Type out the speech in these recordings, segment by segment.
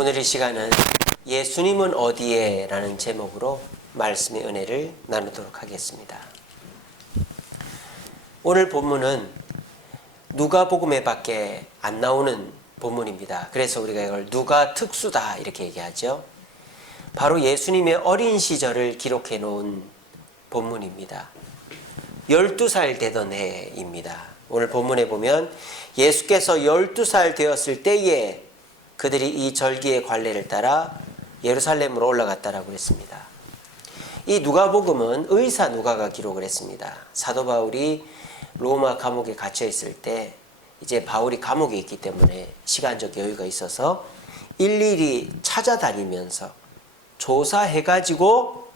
오늘 이 시간은 예수님은 어디에? 라는 제목으로 말씀의 은혜를 나누도록 하겠습니다. 오늘 본문은 누가복음에 밖에 안 나오는 본문입니다. 그래서 우리가 이걸 누가 특수다 이렇게 얘기하죠. 바로 예수님의 어린 시절을 기록해 놓은 본문입니다. 12살 되던 해입니다. 오늘 본문에 보면 예수께서 12살 되었을 때에 그들이 이 절기의 관례를 따라 예루살렘으로 올라갔다라고 했습니다. 이 누가복음은 의사 누가가 기록을 했습니다. 사도 바울이 로마 감옥에 갇혀 있을 때 이제 바울이 감옥에 있기 때문에 시간적 여유가 있어서 일일이 찾아다니면서 조사해가지고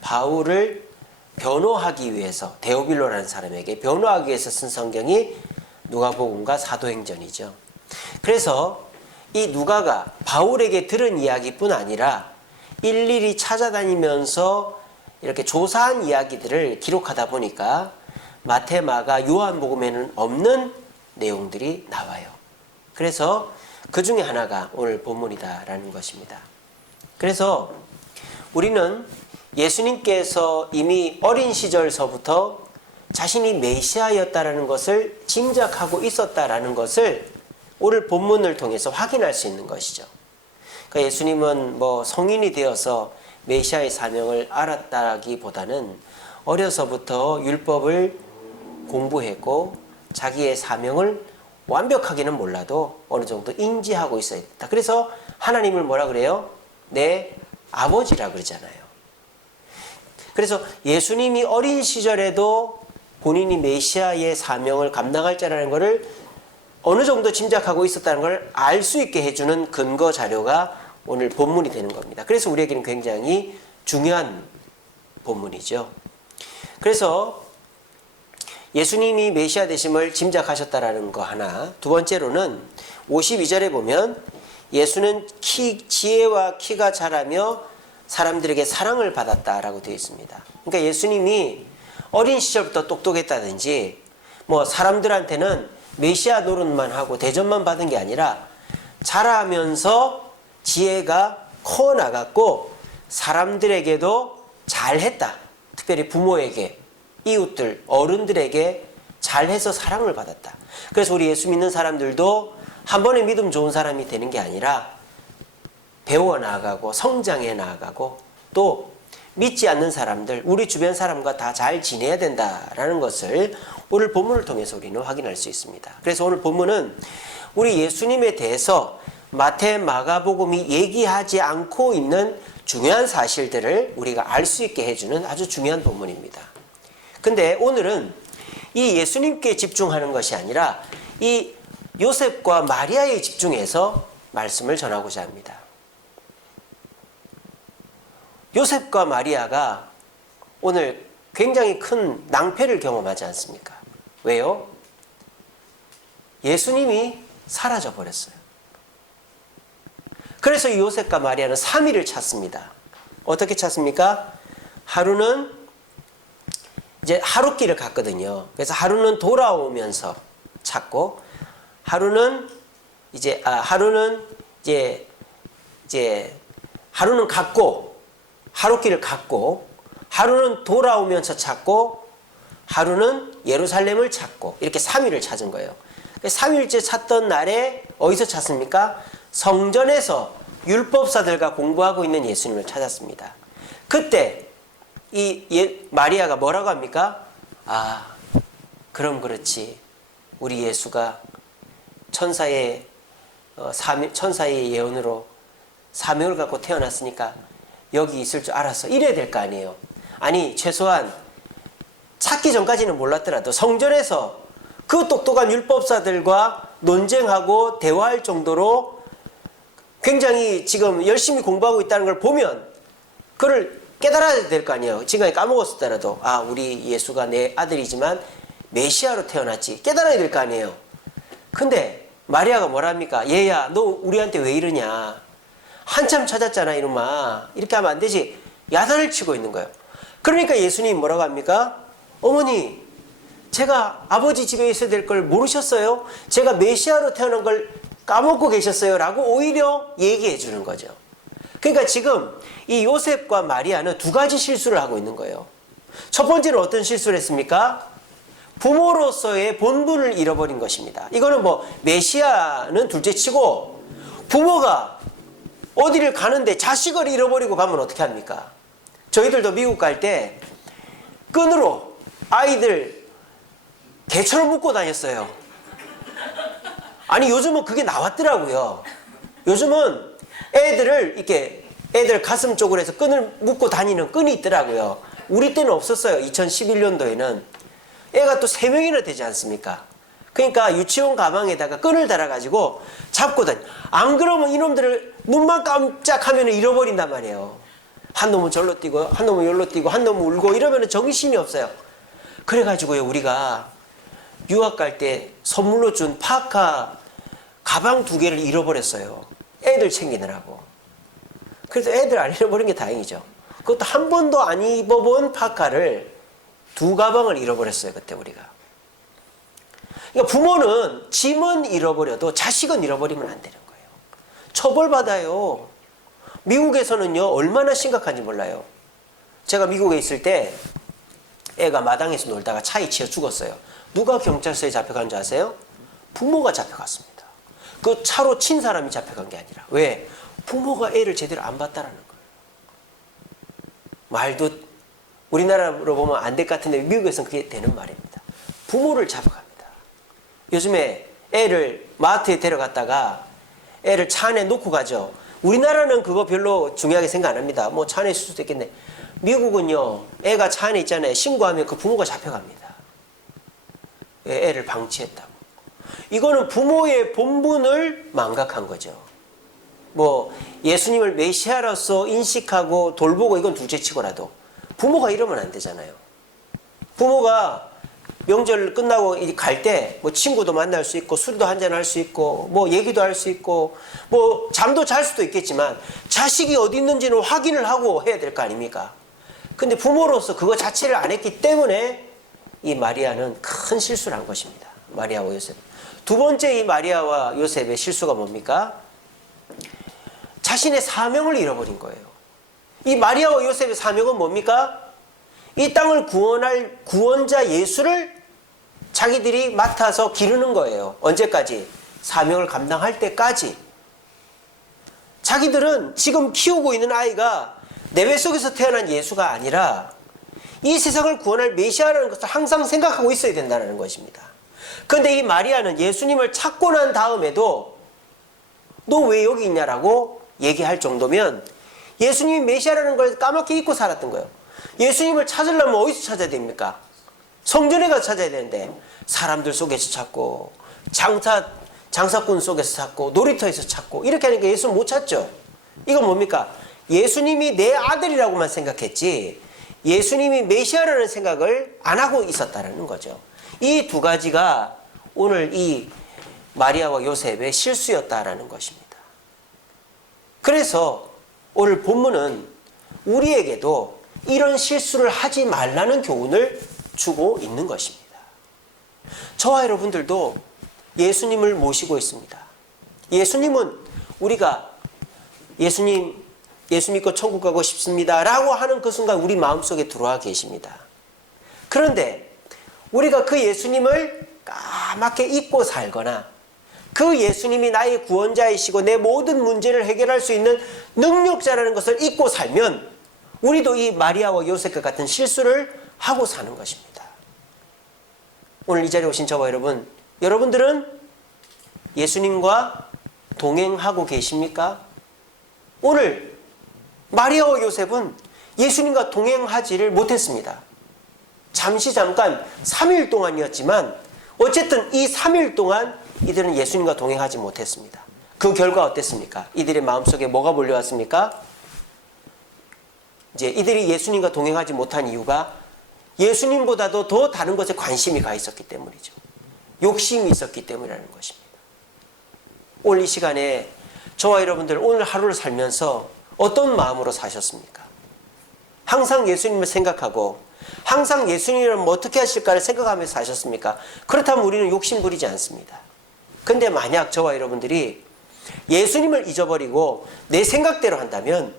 바울을 변호하기 위해서 데오빌로라는 사람에게 변호하기 위해서 쓴 성경이 누가복음과 사도행전이죠. 그래서 이 누가가 바울에게 들은 이야기뿐 아니라 일일이 찾아다니면서 이렇게 조사한 이야기들을 기록하다 보니까 마태, 마가, 요한복음에는 없는 내용들이 나와요. 그래서 그 중에 하나가 오늘 본문이다라는 것입니다. 그래서 우리는 예수님께서 이미 어린 시절서부터 자신이 메시아였다라는 것을 짐작하고 있었다라는 것을 오늘 본문을 통해서 확인할 수 있는 것이죠. 그러니까 예수님은 성인이 되어서 메시아의 사명을 알았다기보다는 어려서부터 율법을 공부했고 자기의 사명을 완벽하게는 몰라도 어느 정도 인지하고 있어야 된다. 그래서 하나님을 뭐라 그래요? 내 아버지라 그러잖아요. 그래서 예수님이 어린 시절에도 본인이 메시아의 사명을 감당할 자라는 것을 어느 정도 짐작하고 있었다는 걸 알 수 있게 해주는 근거 자료가 오늘 본문이 되는 겁니다. 그래서 우리에게는 굉장히 중요한 본문이죠. 그래서 예수님이 메시아 되심을 짐작하셨다라는 거 하나, 두 번째로는 52절에 보면 예수는 지혜와 키가 자라며 사람들에게 사랑을 받았다라고 되어 있습니다. 그러니까 예수님이 어린 시절부터 똑똑했다든지 사람들한테는 메시아 노릇만 하고 대접만 받은 게 아니라 자라면서 지혜가 커 나갔고 사람들에게도 잘했다. 특별히 부모에게, 이웃들, 어른들에게 잘해서 사랑을 받았다. 그래서 우리 예수 믿는 사람들도 한 번에 믿음 좋은 사람이 되는 게 아니라 배워 나아가고 성장해 나아가고 또 믿지 않는 사람들, 우리 주변 사람과 다 잘 지내야 된다라는 것을 오늘 본문을 통해서 우리는 확인할 수 있습니다. 그래서 오늘 본문은 우리 예수님에 대해서 마태, 마가복음이 얘기하지 않고 있는 중요한 사실들을 우리가 알 수 있게 해주는 아주 중요한 본문입니다. 근데 오늘은 이 예수님께 집중하는 것이 아니라 이 요셉과 마리아에 집중해서 말씀을 전하고자 합니다. 요셉과 마리아가 오늘 굉장히 큰 낭패를 경험하지 않습니까? 왜요? 예수님이 사라져 버렸어요. 그래서 이 요셉과 마리아는 3일을 찾습니다. 어떻게 찾습니까? 하루는 이제 하룻길을 갔거든요. 그래서 하루는 돌아오면서 찾고, 하루는 하루는 갔고, 하룻길을 갔고, 하루는 돌아오면서 찾고, 하루는 예루살렘을 찾고, 이렇게 3일을 찾은 거예요. 3일째 찾던 날에 어디서 찾습니까? 성전에서 율법사들과 공부하고 있는 예수님을 찾았습니다. 그때 마리아가 뭐라고 합니까? 그럼 그렇지. 우리 예수가 천사의 예언으로 사명을 갖고 태어났으니까 여기 있을 줄 알았어. 이래야 될 거 아니에요. 아니, 최소한 찾기 전까지는 몰랐더라도 성전에서 그 똑똑한 율법사들과 논쟁하고 대화할 정도로 굉장히 지금 열심히 공부하고 있다는 걸 보면 그걸 깨달아야 될 거 아니에요. 지금까지 까먹었었더라도 우리 예수가 내 아들이지만 메시아로 태어났지. 깨달아야 될 거 아니에요. 근데 마리아가 뭐라 합니까? 얘야, 너 우리한테 왜 이러냐. 한참 찾았잖아 이놈아. 이렇게 하면 안 되지. 야단을 치고 있는 거예요. 그러니까 예수님이 뭐라고 합니까? 어머니, 제가 아버지 집에 있어야 될 걸 모르셨어요? 제가 메시아로 태어난 걸 까먹고 계셨어요 라고 오히려 얘기해 주는 거죠. 그러니까 지금 이 요셉과 마리아는 두 가지 실수를 하고 있는 거예요. 첫 번째는 어떤 실수를 했습니까? 부모로서의 본분을 잃어버린 것입니다. 이거는 뭐 메시아는 둘째치고 부모가 어디를 가는데 자식을 잃어버리고 가면 어떻게 합니까? 저희들도 미국 갈 때 끈으로 아이들 개처럼 묶고 다녔어요. 아니 요즘은 그게 나왔더라고요. 요즘은 애들을 이렇게 애들 가슴 쪽으로 해서 끈을 묶고 다니는 끈이 있더라고요. 우리 때는 없었어요. 2011년도에는. 애가 또 3명이나 되지 않습니까? 그러니까 유치원 가방에다가 끈을 달아가지고 잡고 다니. 안 그러면 이놈들을 눈만 깜짝하면 잃어버린단 말이에요. 한 놈은 절로 뛰고 한 놈은 여기로 뛰고 한 놈은 울고 이러면 정신이 없어요. 그래가지고요 우리가 유학 갈 때 선물로 준 파카 가방 2개를 잃어버렸어요. 애들 챙기느라고. 그래서 애들 안 잃어버린 게 다행이죠. 그것도 한 번도 안 입어본 파카를 2가방을 잃어버렸어요. 그때 우리가. 그러니까 부모는 짐은 잃어버려도 자식은 잃어버리면 안 되는 거예요. 처벌받아요. 미국에서는요 얼마나 심각한지 몰라요. 제가 미국에 있을 때 애가 마당에서 놀다가 차에 치여 죽었어요. 누가 경찰서에 잡혀간 줄 아세요? 부모가 잡혀갔습니다. 그 차로 친 사람이 잡혀간 게 아니라. 왜? 부모가 애를 제대로 안 봤다라는 거예요. 말도 우리나라로 보면 안 될 것 같은데 미국에서는 그게 되는 말입니다. 부모를 잡아갑니다. 요즘에 애를 마트에 데려갔다가 애를 차 안에 놓고 가죠. 우리나라는 그거 별로 중요하게 생각 안 합니다. 뭐 차 안에 있을 수도 있겠네. 미국은요 애가 차 안에 있잖아요. 신고하면 그 부모가 잡혀갑니다. 애를 방치했다고. 이거는 부모의 본분을 망각한 거죠. 뭐 예수님을 메시아로서 인식하고 돌보고 이건 둘째치고라도 부모가 이러면 안 되잖아요. 부모가 명절 끝나고 갈 때 뭐 친구도 만날 수 있고 술도 한잔 할 수 있고 뭐 얘기도 할 수 있고 뭐 잠도 잘 수도 있겠지만 자식이 어디 있는지는 확인을 하고 해야 될 거 아닙니까? 근데 부모로서 그거 자체를 안 했기 때문에 이 마리아는 큰 실수를 한 것입니다. 마리아와 요셉. 두 번째 이 마리아와 요셉의 실수가 뭡니까? 자신의 사명을 잃어버린 거예요. 이 마리아와 요셉의 사명은 뭡니까? 이 땅을 구원할 구원자 예수를 자기들이 맡아서 기르는 거예요. 언제까지? 사명을 감당할 때까지. 자기들은 지금 키우고 있는 아이가 내외 속에서 태어난 예수가 아니라 이 세상을 구원할 메시아라는 것을 항상 생각하고 있어야 된다는 것입니다. 그런데 이 마리아는 예수님을 찾고 난 다음에도 너 왜 여기 있냐라고 얘기할 정도면 예수님이 메시아라는 걸 까맣게 잊고 살았던 거예요. 예수님을 찾으려면 어디서 찾아야 됩니까? 성전에 가서 찾아야 되는데 사람들 속에서 찾고 장사꾼 속에서 찾고 놀이터에서 찾고 이렇게 하니까 예수 못 찾죠. 이건 뭡니까? 예수님이 내 아들이라고만 생각했지 예수님이 메시아라는 생각을 안 하고 있었다는 거죠. 이 두 가지가 오늘 이 마리아와 요셉의 실수였다라는 것입니다. 그래서 오늘 본문은 우리에게도 이런 실수를 하지 말라는 교훈을 주고 있는 것입니다. 저와 여러분들도 예수님을 모시고 있습니다. 예수님은 우리가 예수님 예수 믿고 천국 가고 싶습니다 라고 하는 그 순간 우리 마음속에 들어와 계십니다. 그런데 우리가 그 예수님을 까맣게 잊고 살거나 그 예수님이 나의 구원자이시고 내 모든 문제를 해결할 수 있는 능력자라는 것을 잊고 살면 우리도 이 마리아와 요셉과 같은 실수를 하고 사는 것입니다. 오늘 이 자리에 오신 저와 여러분, 여러분들은 예수님과 동행하고 계십니까? 오늘 마리아와 요셉은 예수님과 동행하지를 못했습니다. 잠깐 3일 동안이었지만 어쨌든 이 3일 동안 이들은 예수님과 동행하지 못했습니다. 그 결과 어땠습니까? 이들의 마음속에 뭐가 몰려왔습니까? 이제 이들이 예수님과 동행하지 못한 이유가 예수님보다도 더 다른 것에 관심이 가 있었기 때문이죠. 욕심이 있었기 때문이라는 것입니다. 오늘 이 시간에 저와 여러분들 오늘 하루를 살면서 어떤 마음으로 사셨습니까? 항상 예수님을 생각하고 항상 예수님이라면 어떻게 하실까를 생각하면서 사셨습니까? 그렇다면 우리는 욕심 부리지 않습니다. 근데 만약 저와 여러분들이 예수님을 잊어버리고 내 생각대로 한다면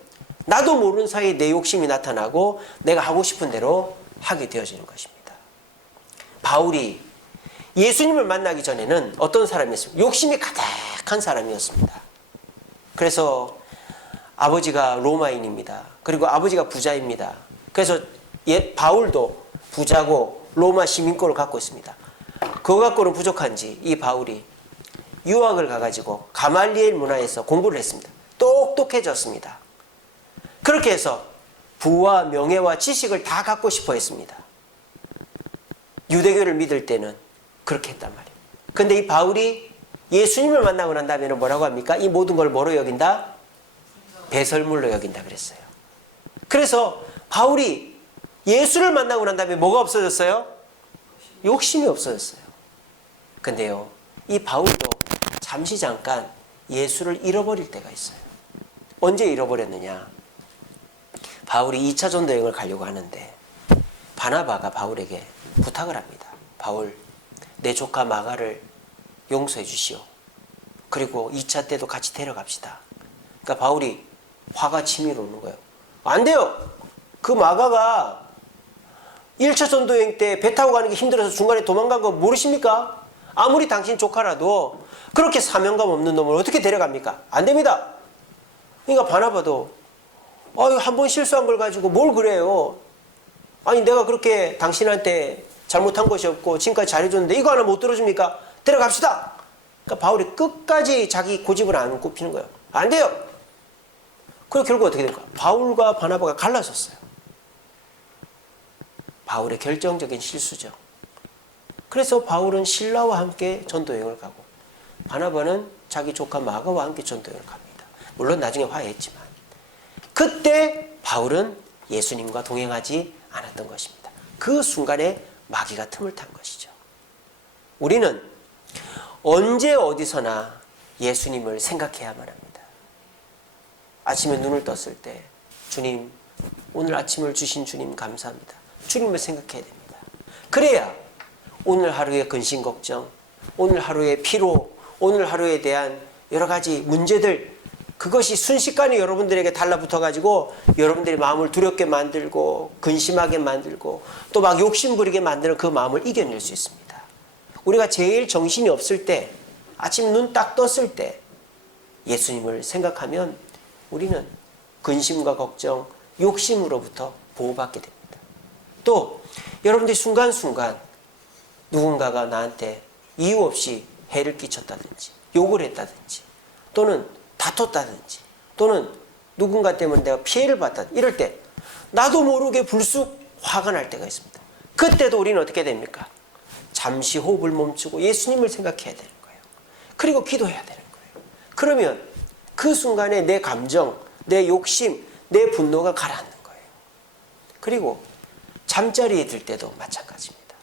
나도 모르는 사이에 내 욕심이 나타나고 내가 하고 싶은 대로 하게 되어지는 것입니다. 바울이 예수님을 만나기 전에는 어떤 사람이었습니까? 욕심이 가득한 사람이었습니다. 그래서 아버지가 로마인입니다. 그리고 아버지가 부자입니다. 그래서 바울도 부자고 로마 시민권을 갖고 있습니다. 그거 갖고는 부족한지 이 바울이 유학을 가가지고 가말리엘 문화에서 공부를 했습니다. 똑똑해졌습니다. 그렇게 해서 부와 명예와 지식을 다 갖고 싶어 했습니다. 유대교를 믿을 때는 그렇게 했단 말이에요. 근데 이 바울이 예수님을 만나고 난 다음에는 뭐라고 합니까? 이 모든 걸 뭐로 여긴다? 배설물로 여긴다 그랬어요. 그래서 바울이 예수를 만나고 난 다음에 뭐가 없어졌어요? 욕심이 없어졌어요. 근데요, 이 바울도 잠시 잠깐 예수를 잃어버릴 때가 있어요. 언제 잃어버렸느냐? 바울이 2차 전도 여행을 가려고 하는데 바나바가 바울에게 부탁을 합니다. 바울, 내 조카 마가를 용서해 주시오. 그리고 2차 때도 같이 데려갑시다. 그러니까 바울이 화가 치밀어 오는 거예요. 안 돼요. 그 마가가 1차 전도여행 때 배 타고 가는 게 힘들어서 중간에 도망간 거 모르십니까? 아무리 당신 조카라도 그렇게 사명감 없는 놈을 어떻게 데려갑니까? 안 됩니다. 그러니까 바나바도 한 번 실수한 걸 가지고 뭘 그래요. 아니 내가 그렇게 당신한테 잘못한 것이 없고 지금까지 잘해줬는데 이거 하나 못 들어줍니까? 데려갑시다. 그러니까 바울이 끝까지 자기 고집을 안 굽히는 거예요. 안 돼요. 그리고 결국 어떻게 될까? 바울과 바나바가 갈라졌어요. 바울의 결정적인 실수죠. 그래서 바울은 신라와 함께 전도여행을 가고 바나바는 자기 조카 마가와 함께 전도여행을 갑니다. 물론 나중에 화해했지만 그때 바울은 예수님과 동행하지 않았던 것입니다. 그 순간에 마귀가 틈을 탄 것이죠. 우리는 언제 어디서나 예수님을 생각해야만 합니다. 아침에 눈을 떴을 때 주님, 오늘 아침을 주신 주님 감사합니다. 주님을 생각해야 됩니다. 그래야 오늘 하루의 근심 걱정, 오늘 하루의 피로, 오늘 하루에 대한 여러 가지 문제들, 그것이 순식간에 여러분들에게 달라붙어가지고 여러분들의 마음을 두렵게 만들고 근심하게 만들고 또 막 욕심부리게 만드는 그 마음을 이겨낼 수 있습니다. 우리가 제일 정신이 없을 때, 아침 눈 딱 떴을 때 예수님을 생각하면 우리는 근심과 걱정, 욕심으로부터 보호받게 됩니다. 또 여러분들이 순간순간 누군가가 나한테 이유 없이 해를 끼쳤다든지 욕을 했다든지 또는 다퉜다든지 또는 누군가 때문에 내가 피해를 봤다든지 이럴 때 나도 모르게 불쑥 화가 날 때가 있습니다. 그때도 우리는 어떻게 됩니까? 잠시 호흡을 멈추고 예수님을 생각해야 되는 거예요. 그리고 기도해야 되는 거예요. 그러면 그 순간에 내 감정, 내 욕심, 내 분노가 가라앉는 거예요. 그리고 잠자리에 들 때도 마찬가지입니다.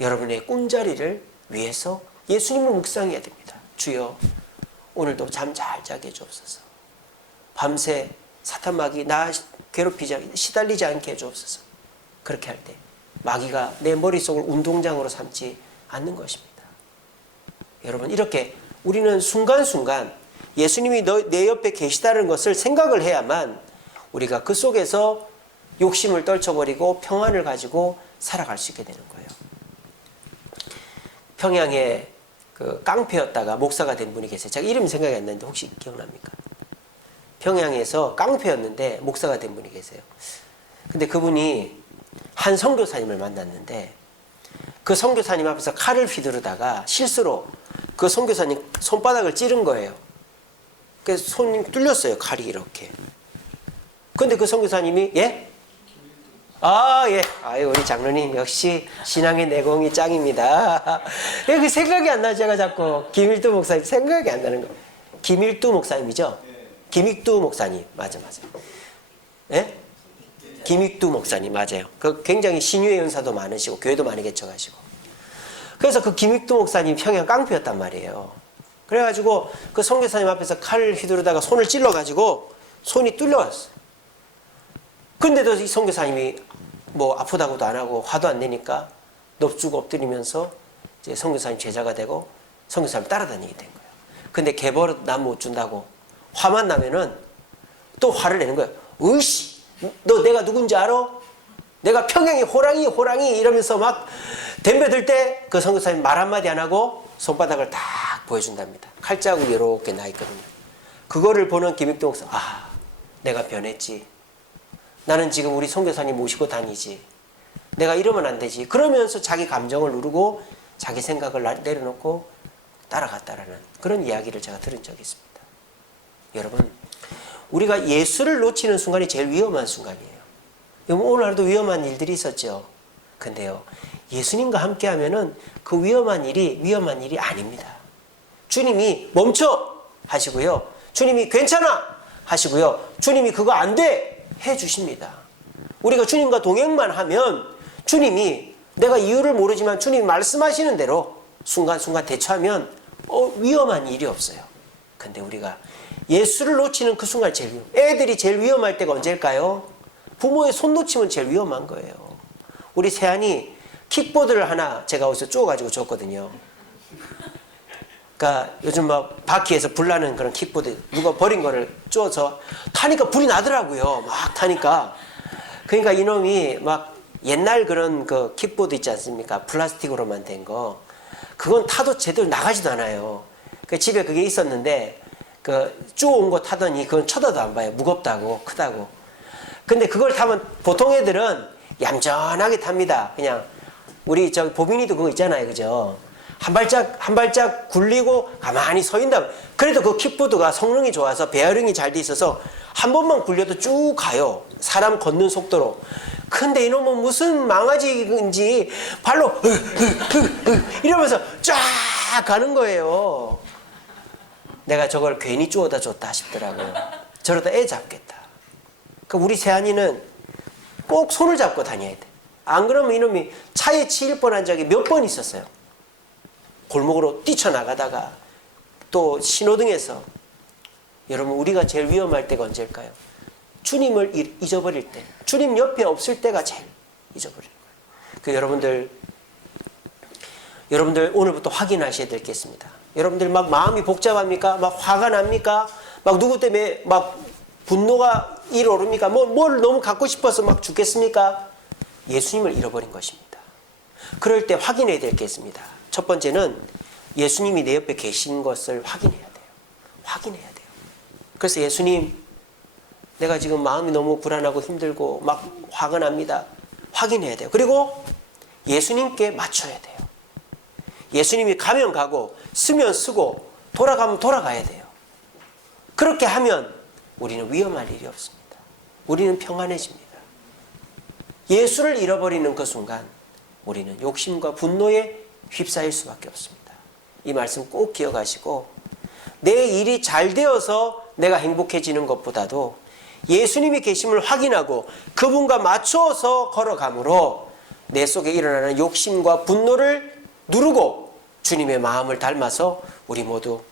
여러분의 꿈자리를 위해서 예수님을 묵상해야 됩니다. 주여, 오늘도 잠 잘 자게 해주옵소서. 밤새 사탄 마귀 나 괴롭히지, 시달리지 않게 해주옵소서. 그렇게 할 때 마귀가 내 머릿속을 운동장으로 삼지 않는 것입니다. 여러분, 이렇게 우리는 순간순간 예수님이 내 옆에 계시다는 것을 생각을 해야만 우리가 그 속에서 욕심을 떨쳐버리고 평안을 가지고 살아갈 수 있게 되는 거예요. 평양에 그 깡패였다가 목사가 된 분이 계세요. 제가 이름 생각이 안 나는데 혹시 기억납니까? 평양에서 깡패였는데 목사가 된 분이 계세요. 근데 그분이 한 선교사님을 만났는데 그 선교사님 앞에서 칼을 휘두르다가 실수로 그 선교사님 손바닥을 찌른 거예요. 그래서 손이 뚫렸어요. 칼이 이렇게. 근데 그 선교사님이 예? 예. 아유, 우리 장로님 역시 신앙의 내공이 짱입니다. 그 생각이 안 나죠. 제가 자꾸 김일두 목사님 생각이 안 나는 거. 김일두 목사님이죠? 김익두 목사님. 맞아. 예? 김익두 목사님 맞아요. 그 굉장히 신유의 은사도 많으시고 교회도 많이 개척하시고. 그래서 그 김익두 목사님 평양 깡패였단 말이에요. 그래가지고 그 선교사님 앞에서 칼을 휘두르다가 손을 찔러가지고 손이 뚫려왔어요. 근데도 이 선교사님이 뭐 아프다고도 안 하고 화도 안 내니까 넙주고 엎드리면서 이제 선교사님 제자가 되고 선교사를 따라다니게 된 거예요. 근데 개버릇 남 못 준다고 화만 나면은 또 화를 내는 거예요. 으이씨, 너 내가 누군지 알아? 내가 평양의 호랑이 이러면서 막 덤벼들 때 그 선교사님 말 한마디 안 하고 손바닥을 딱 보여준답니다. 칼자국이 이렇게 나 있거든요. 그거를 보는 김익동 목사, 아, 내가 변했지. 나는 지금 우리 선교사님 모시고 다니지. 내가 이러면 안 되지. 그러면서 자기 감정을 누르고 자기 생각을 내려놓고 따라갔다라는 그런 이야기를 제가 들은 적이 있습니다. 여러분, 우리가 예수를 놓치는 순간이 제일 위험한 순간이에요. 오늘도 위험한 일들이 있었죠. 근데요, 예수님과 함께 하면은 그 위험한 일이 아닙니다. 주님이 멈춰 하시고요. 주님이 괜찮아 하시고요. 주님이 그거 안 돼 해주십니다. 우리가 주님과 동행만 하면 주님이, 내가 이유를 모르지만 주님이 말씀하시는 대로 순간순간 대처하면 위험한 일이 없어요. 근데 우리가 예수를 놓치는 그 순간 제일 애들이 제일 위험할 때가 언제일까요? 부모의 손 놓치면 제일 위험한 거예요. 우리 세안이 킥보드를 하나 제가 어디서 쪼가지고 줬거든요. 그러니까 요즘 막 바퀴에서 불 나는 그런 킥보드 누가 버린 거를 쪼서 타니까 불이 나더라고요. 막 타니까. 그러니까 이놈이 막 옛날 그런 그 킥보드 있지 않습니까? 플라스틱으로만 된 거. 그건 타도 제대로 나가지도 않아요. 그 집에 그게 있었는데 그 쪼온 거 타더니 그건 쳐다도 안 봐요. 무겁다고, 크다고. 근데 그걸 타면 보통 애들은 얌전하게 탑니다. 그냥 우리 저 보빈이도 그거 있잖아요, 그죠? 한 발짝 굴리고 가만히 서 있다. 그래도 그 킥보드가 성능이 좋아서 베어링이 잘 돼 있어서 한 번만 굴려도 쭉 가요. 사람 걷는 속도로. 근데 이놈은 무슨 망아지인지 발로 이러면서 쫙 가는 거예요. 내가 저걸 괜히 쪼어다 줬다 싶더라고요. 저러다 애 잡겠다. 그러니까 우리 세안이는 꼭 손을 잡고 다녀야 돼. 안 그러면 이놈이 차에 치일 뻔한 적이 몇 번 있었어요. 골목으로 뛰쳐나가다가 또 신호등에서. 여러분, 우리가 제일 위험할 때가 언제일까요? 주님을 잊어버릴 때, 주님 옆에 없을 때가 제일 잊어버리는 거예요. 그 여러분들 오늘부터 확인하셔야 될 게 있습니다. 여러분들 막 마음이 복잡합니까? 막 화가 납니까? 막 누구 때문에 막 분노가 일오릅니까? 뭘 너무 갖고 싶어서 막 죽겠습니까? 예수님을 잃어버린 것입니다. 그럴 때 확인해야 될 게 있습니다. 첫 번째는 예수님이 내 옆에 계신 것을 확인해야 돼요. 확인해야 돼요. 그래서 예수님, 내가 지금 마음이 너무 불안하고 힘들고 막 화가 납니다. 확인해야 돼요. 그리고 예수님께 맞춰야 돼요. 예수님이 가면 가고 쓰면 쓰고 돌아가면 돌아가야 돼요. 그렇게 하면 우리는 위험할 일이 없습니다. 우리는 평안해집니다. 예수를 잃어버리는 그 순간 우리는 욕심과 분노에 휩싸일 수밖에 없습니다. 이 말씀 꼭 기억하시고, 내 일이 잘 되어서 내가 행복해지는 것보다도 예수님이 계심을 확인하고 그분과 맞춰서 걸어감으로 내 속에 일어나는 욕심과 분노를 누르고 주님의 마음을 닮아서 우리 모두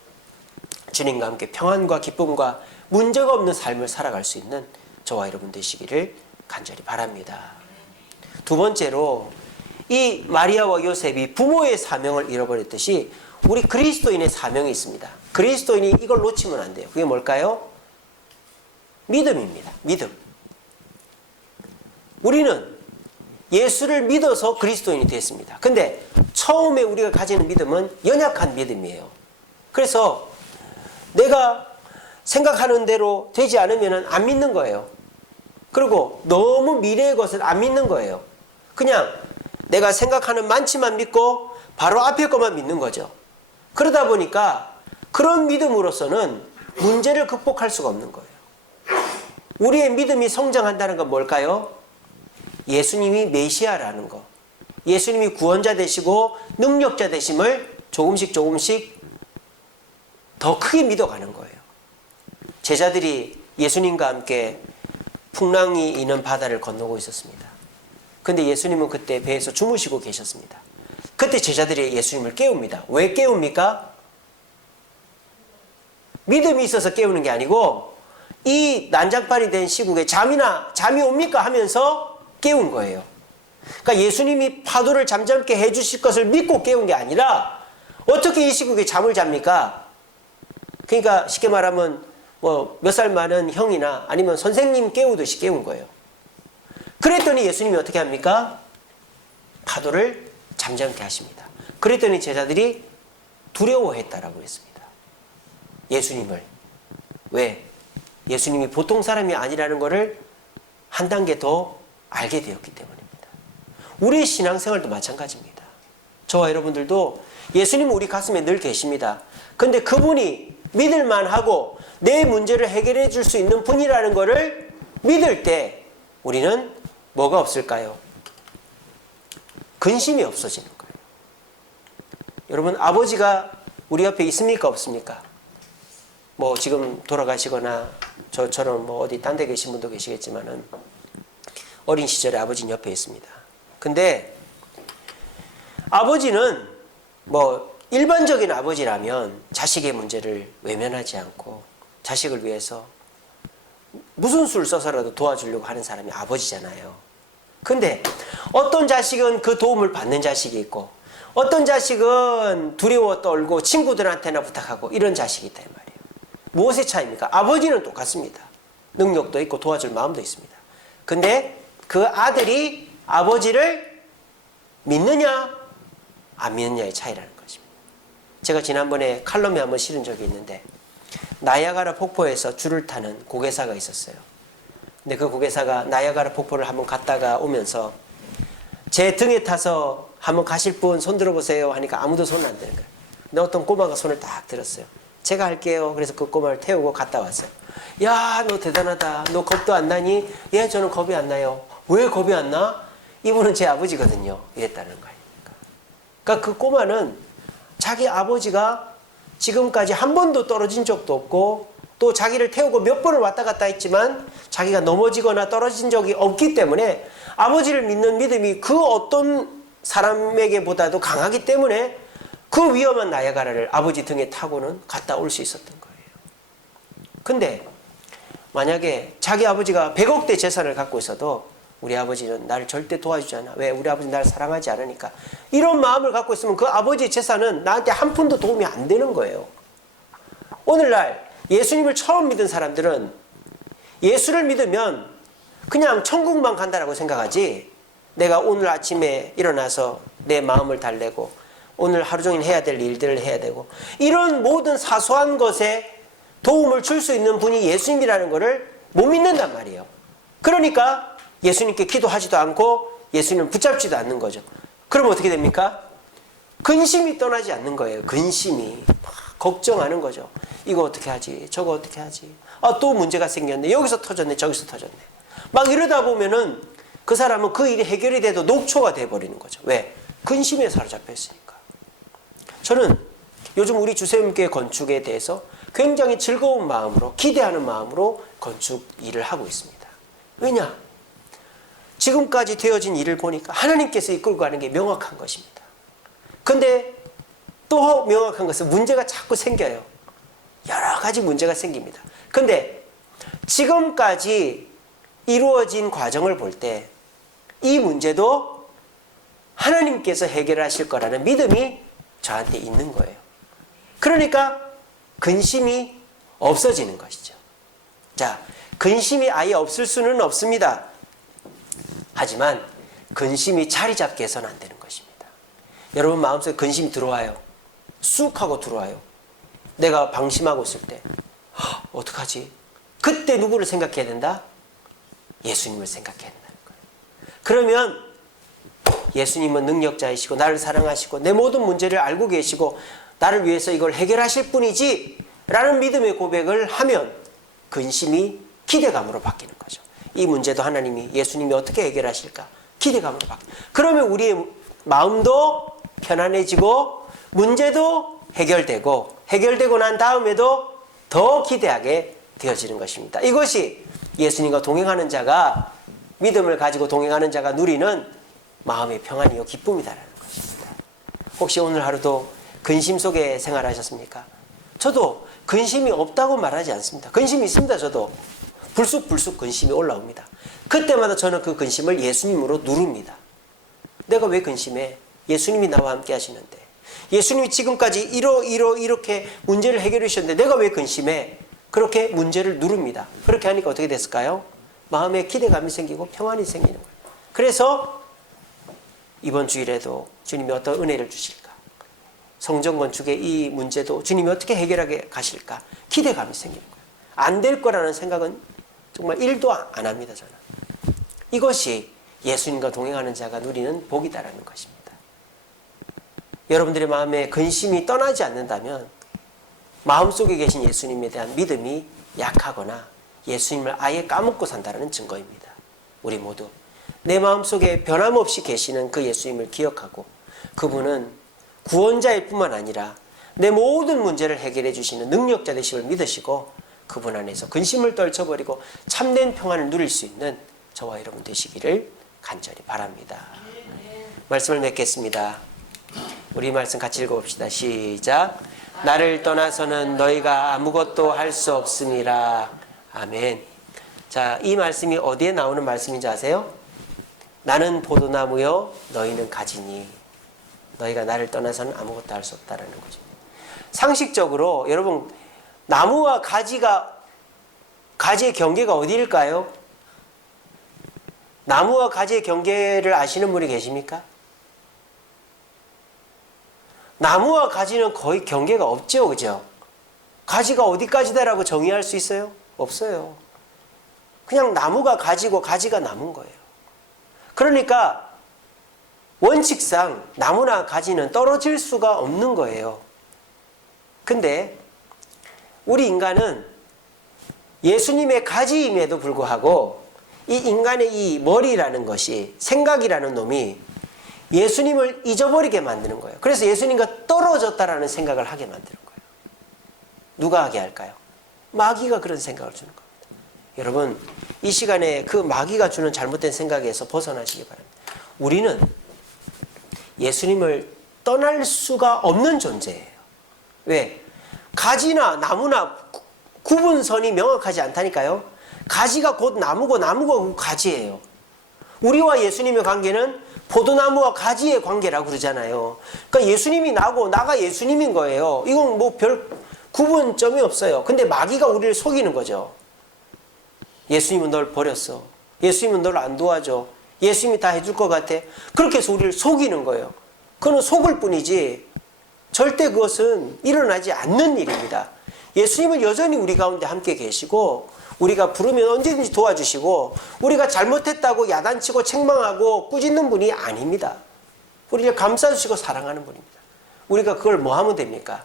주님과 함께 평안과 기쁨과 문제가 없는 삶을 살아갈 수 있는 저와 여러분 되시기를 간절히 바랍니다. 두 번째로, 이 마리아와 요셉이 부모의 사명을 잃어버렸듯이 우리 그리스도인의 사명이 있습니다. 그리스도인이 이걸 놓치면 안 돼요. 그게 뭘까요? 믿음입니다. 믿음. 우리는 예수를 믿어서 그리스도인이 됐습니다. 근데 처음에 우리가 가지는 믿음은 연약한 믿음이에요. 그래서 내가 생각하는 대로 되지 않으면 안 믿는 거예요. 그리고 너무 미래의 것을 안 믿는 거예요. 그냥 내가 생각하는 많지만 믿고 바로 앞에 것만 믿는 거죠. 그러다 보니까 그런 믿음으로서는 문제를 극복할 수가 없는 거예요. 우리의 믿음이 성장한다는 건 뭘까요? 예수님이 메시아라는 거, 예수님이 구원자 되시고 능력자 되심을 조금씩 더 크게 믿어가는 거예요. 제자들이 예수님과 함께 풍랑이 있는 바다를 건너고 있었습니다. 근데 예수님은 그때 배에서 주무시고 계셨습니다. 그때 제자들이 예수님을 깨웁니다. 왜 깨웁니까? 믿음이 있어서 깨우는 게 아니고 이 난장판이 된 시국에 잠이 옵니까 하면서 깨운 거예요. 그러니까 예수님이 파도를 잠잠게 해주실 것을 믿고 깨운 게 아니라 어떻게 이 시국에 잠을 잡니까? 그러니까 쉽게 말하면 뭐 몇 살 많은 형이나 아니면 선생님 깨우듯이 깨운 거예요. 그랬더니 예수님이 어떻게 합니까? 파도를 잠잠케 하십니다. 그랬더니 제자들이 두려워했다라고 했습니다. 예수님을. 왜? 예수님이 보통 사람이 아니라는 것을 한 단계 더 알게 되었기 때문입니다. 우리의 신앙생활도 마찬가지입니다. 저와 여러분들도 예수님은 우리 가슴에 늘 계십니다. 근데 그분이 믿을만하고 내 문제를 해결해 줄 수 있는 분이라는 것을 믿을 때 우리는 뭐가 없을까요? 근심이 없어지는 거예요. 여러분, 아버지가 우리 옆에 있습니까? 없습니까? 뭐 지금 돌아가시거나 저처럼 뭐 어디 딴 데 계신 분도 계시겠지만은 어린 시절에 아버지는 옆에 있습니다. 근데 아버지는 뭐 일반적인 아버지라면 자식의 문제를 외면하지 않고 자식을 위해서 무슨 수를 써서라도 도와주려고 하는 사람이 아버지잖아요. 근데 어떤 자식은 그 도움을 받는 자식이 있고 어떤 자식은 두려워 떨고 친구들한테나 부탁하고 이런 자식이 있다 이 말이에요. 무엇의 차이입니까? 아버지는 똑같습니다. 능력도 있고 도와줄 마음도 있습니다. 근데 그 아들이 아버지를 믿느냐 안 믿느냐의 차이라는 것입니다. 제가 지난번에 칼럼에 한번 실은 적이 있는데 나이아가라 폭포에서 줄을 타는 고개사가 있었어요. 근데 그 고개사가 나이아가라 폭포를 한번 갔다가 오면서 제 등에 타서 한번 가실 분 손 들어보세요 하니까 아무도 손을 안 드는 거예요. 근데 어떤 꼬마가 손을 딱 들었어요. 제가 할게요. 그래서 그 꼬마를 태우고 갔다 왔어요. 야, 너 대단하다. 너 겁도 안 나니? 예, 저는 겁이 안 나요. 왜 겁이 안 나? 이분은 제 아버지거든요. 이랬다는 거예요. 그러니까 그 꼬마는 자기 아버지가 지금까지 한 번도 떨어진 적도 없고 또 자기를 태우고 몇 번을 왔다 갔다 했지만 자기가 넘어지거나 떨어진 적이 없기 때문에 아버지를 믿는 믿음이 그 어떤 사람에게보다도 강하기 때문에 그 위험한 나이아가라를 아버지 등에 타고는 갔다 올 수 있었던 거예요. 근데 만약에 자기 아버지가 100억대 재산을 갖고 있어도 우리 아버지는 나를 절대 도와주지 않아. 왜? 우리 아버지는 나를 사랑하지 않으니까. 이런 마음을 갖고 있으면 그 아버지의 재산은 나한테 한 푼도 도움이 안 되는 거예요. 오늘날 예수님을 처음 믿은 사람들은 예수를 믿으면 그냥 천국만 간다라고 생각하지 내가 오늘 아침에 일어나서 내 마음을 달래고 오늘 하루 종일 해야 될 일들을 해야 되고 이런 모든 사소한 것에 도움을 줄 수 있는 분이 예수님이라는 것을 못 믿는단 말이에요. 그러니까 예수님께 기도하지도 않고 예수님을 붙잡지도 않는 거죠. 그럼 어떻게 됩니까? 근심이 떠나지 않는 거예요. 근심이. 걱정하는 거죠. 이거 어떻게 하지? 저거 어떻게 하지? 아, 또 문제가 생겼네. 여기서 터졌네. 저기서 터졌네. 막 이러다 보면은 그 사람은 그 일이 해결이 돼도 녹초가 돼버리는 거죠. 왜? 근심에 사로잡혀 있으니까. 저는 요즘 우리 주세움교회 건축에 대해서 굉장히 즐거운 마음으로 기대하는 마음으로 건축 일을 하고 있습니다. 왜냐? 지금까지 되어진 일을 보니까 하나님께서 이끌고 가는 게 명확한 것입니다. 근데 또 명확한 것은 문제가 자꾸 생겨요. 여러 가지 문제가 생깁니다. 근데 지금까지 이루어진 과정을 볼 때 이 문제도 하나님께서 해결하실 거라는 믿음이 저한테 있는 거예요. 그러니까 근심이 없어지는 것이죠. 자, 근심이 아예 없을 수는 없습니다. 하지만 근심이 자리 잡게 해서는 안 되는 것입니다. 여러분 마음속에 근심이 들어와요. 쑥 하고 들어와요. 내가 방심하고 있을 때 어떡하지? 그때 누구를 생각해야 된다? 예수님을 생각해야 된다는 거예요. 그러면 예수님은 능력자이시고 나를 사랑하시고 내 모든 문제를 알고 계시고 나를 위해서 이걸 해결하실 분이지 라는 믿음의 고백을 하면 근심이 기대감으로 바뀌는 거죠. 이 문제도 하나님이 예수님이 어떻게 해결하실까? 기대감으로 바뀌는. 그러면 우리의 마음도 편안해지고 문제도 해결되고 난 다음에도 더 기대하게 되어지는 것입니다. 이것이 예수님과 동행하는 자가 믿음을 가지고 동행하는 자가 누리는 마음의 평안이요 기쁨이다라는 것입니다. 혹시 오늘 하루도 근심 속에 생활하셨습니까? 저도 근심이 없다고 말하지 않습니다. 근심이 있습니다. 저도 불쑥 근심이 올라옵니다. 그때마다 저는 그 근심을 예수님으로 누릅니다. 내가 왜 근심해? 예수님이 나와 함께 하시는데 예수님이 지금까지 이렇게 문제를 해결해 주셨는데 내가 왜 근심해? 그렇게 문제를 누릅니다. 그렇게 하니까 어떻게 됐을까요? 마음에 기대감이 생기고 평안이 생기는 거예요. 그래서 이번 주일에도 주님이 어떤 은혜를 주실까? 성전 건축의 이 문제도 주님이 어떻게 해결하게 가실까? 기대감이 생기는 거예요. 안 될 거라는 생각은 정말 1도 안 합니다. 저는. 이것이 예수님과 동행하는 자가 누리는 복이다라는 것입니다. 여러분들의 마음에 근심이 떠나지 않는다면 마음속에 계신 예수님에 대한 믿음이 약하거나 예수님을 아예 까먹고 산다는 증거입니다. 우리 모두 내 마음속에 변함없이 계시는 그 예수님을 기억하고 그분은 구원자일 뿐만 아니라 내 모든 문제를 해결해 주시는 능력자 되심을 믿으시고 그분 안에서 근심을 떨쳐버리고 참된 평안을 누릴 수 있는 저와 여러분 되시기를 간절히 바랍니다. 말씀을 맺겠습니다. 우리 말씀 같이 읽어봅시다. 시작. 나를 떠나서는 너희가 아무것도 할 수 없음이라. 아멘. 자, 이 말씀이 어디에 나오는 말씀인지 아세요? 나는 포도나무요 너희는 가지니 너희가 나를 떠나서는 아무것도 할 수 없다라는 거죠. 상식적으로 여러분 나무와 가지의 경계가 어디일까요? 나무와 가지의 경계를 아시는 분이 계십니까? 나무와 가지는 거의 경계가 없죠, 그죠? 가지가 어디까지다라고 정의할 수 있어요? 없어요. 그냥 나무가 가지고 가지가 나무인 거예요. 그러니까 원칙상 나무나 가지는 떨어질 수가 없는 거예요. 근데 우리 인간은 예수님의 가지임에도 불구하고 이 인간의 이 머리라는 것이 생각이라는 놈이 예수님을 잊어버리게 만드는 거예요. 그래서 예수님과 떨어졌다라는 생각을 하게 만드는 거예요. 누가 하게 할까요? 마귀가 그런 생각을 주는 겁니다. 여러분 이 시간에 그 마귀가 주는 잘못된 생각에서 벗어나시기 바랍니다. 우리는 예수님을 떠날 수가 없는 존재예요. 왜? 가지나 나무나 구분선이 명확하지 않다니까요. 가지가 곧 나무고 나무가 곧 가지예요. 우리와 예수님의 관계는 포도나무와 가지의 관계라고 그러잖아요. 그러니까 예수님이 나고 나가 예수님인 거예요. 이건 뭐 별 구분점이 없어요. 근데 마귀가 우리를 속이는 거죠. 예수님은 널 버렸어. 예수님은 널 안 도와줘. 예수님이 다 해줄 것 같아. 그렇게 해서 우리를 속이는 거예요. 그건 속을 뿐이지 절대 그것은 일어나지 않는 일입니다. 예수님은 여전히 우리 가운데 함께 계시고 우리가 부르면 언제든지 도와주시고 우리가 잘못했다고 야단치고 책망하고 꾸짖는 분이 아닙니다. 우리를 감싸주시고 사랑하는 분입니다. 우리가 그걸 뭐 하면 됩니까?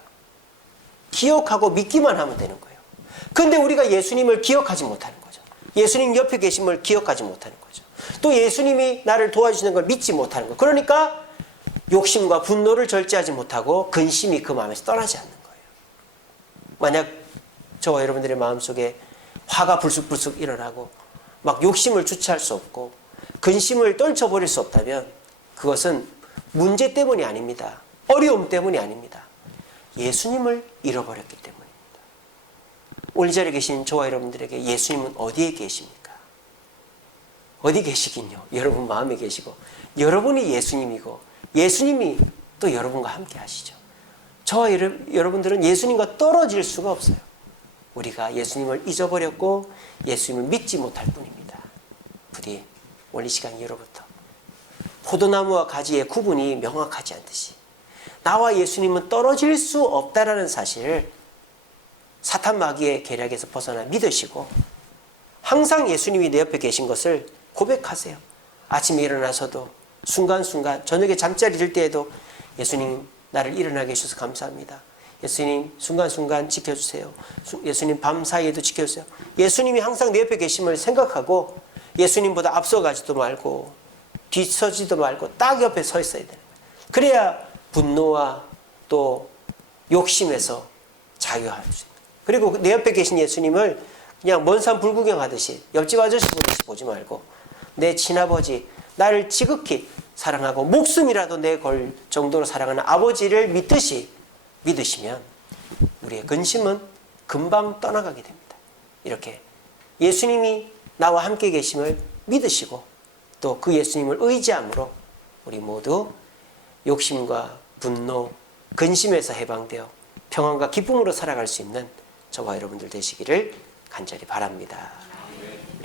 기억하고 믿기만 하면 되는 거예요. 그런데 우리가 예수님을 기억하지 못하는 거죠. 예수님 옆에 계심을 기억하지 못하는 거죠. 또 예수님이 나를 도와주시는 걸 믿지 못하는 거예요. 그러니까 욕심과 분노를 절제하지 못하고 근심이 그 마음에서 떠나지 않는 거예요. 만약 저와 여러분들의 마음속에 화가 불쑥불쑥 일어나고 막 욕심을 주체할 수 없고 근심을 떨쳐버릴 수 없다면 그것은 문제 때문이 아닙니다. 어려움 때문이 아닙니다. 예수님을 잃어버렸기 때문입니다. 오늘 이 자리에 계신 저와 여러분들에게 예수님은 어디에 계십니까? 어디 계시긴요? 여러분 마음에 계시고 여러분이 예수님이고 예수님이 또 여러분과 함께 하시죠. 저와 여러분들은 예수님과 떨어질 수가 없어요. 우리가 예수님을 잊어버렸고 예수님을 믿지 못할 뿐입니다. 부디 오늘 이 시간 예로부터 포도나무와 가지의 구분이 명확하지 않듯이 나와 예수님은 떨어질 수 없다라는 사실을 사탄 마귀의 계략에서 벗어나 믿으시고 항상 예수님이 내 옆에 계신 것을 고백하세요. 아침에 일어나서도 순간순간 저녁에 잠자리 들 때에도 예수님 나를 일어나게 해주셔서 감사합니다. 예수님 순간순간 지켜주세요. 예수님 밤사이에도 지켜주세요. 예수님이 항상 내 옆에 계심을 생각하고 예수님보다 앞서가지도 말고 뒤서지도 말고 딱 옆에 서 있어야 돼요. 그래야 분노와 또 욕심에서 자유할 수 있다. 그리고 내 옆에 계신 예수님을 그냥 먼 산 불구경하듯이 옆집 아저씨 보듯이 보지 말고 내 친아버지 나를 지극히 사랑하고 목숨이라도 내걸 정도로 사랑하는 아버지를 믿으시면 우리의 근심은 금방 떠나가게 됩니다. 이렇게 예수님이 나와 함께 계심을 믿으시고 또 그 예수님을 의지함으로 우리 모두 욕심과 분노, 근심에서 해방되어 평안과 기쁨으로 살아갈 수 있는 저와 여러분들 되시기를 간절히 바랍니다.